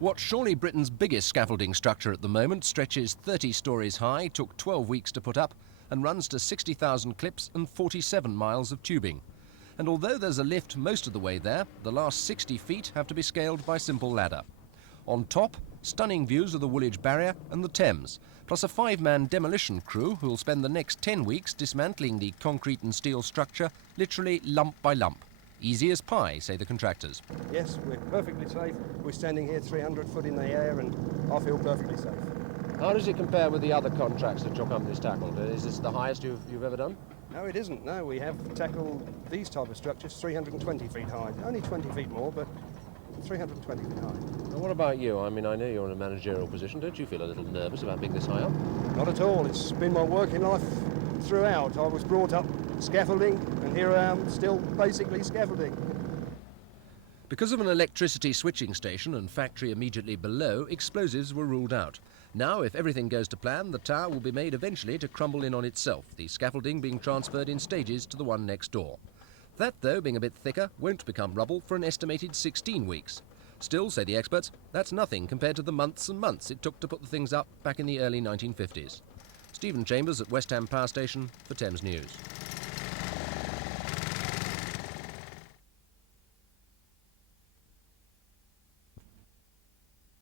What's surely Britain's biggest scaffolding structure at the moment stretches 30 stories high, took 12 weeks to put up, and runs to 60,000 clips and 47 miles of tubing. And although there's a lift most of the way there, the last 60 feet have to be scaled by simple ladder. On top, stunning views of the Woolwich Barrier and the Thames, plus a 5-man demolition crew who'll spend the next 10 weeks dismantling the concrete and steel structure literally lump by lump. Easy as pie, say the contractors. Yes, we're perfectly safe. We're standing here 300 foot in the air and I feel perfectly safe. How does it compare with the other contracts that your company's tackled? Is this the highest you've ever done? No, it isn't. No, we have tackled these type of structures 320 feet high. Only 20 feet more, but 320 feet high. And what about you? I mean, I know you're in a managerial position. Don't you feel a little nervous about being this high up? Not at all. It's been my working life throughout. I was brought up scaffolding and here I am still basically scaffolding. Because of an electricity switching station and factory immediately below, explosives were ruled out. Now, if everything goes to plan, the tower will be made eventually to crumble in on itself, the scaffolding being transferred in stages to the one next door. That, though, being a bit thicker, won't become rubble for an estimated 16 weeks. Still, say the experts, that's nothing compared to the months and months it took to put the things up back in the early 1950s. Stephen Chambers at West Ham Power Station for Thames News.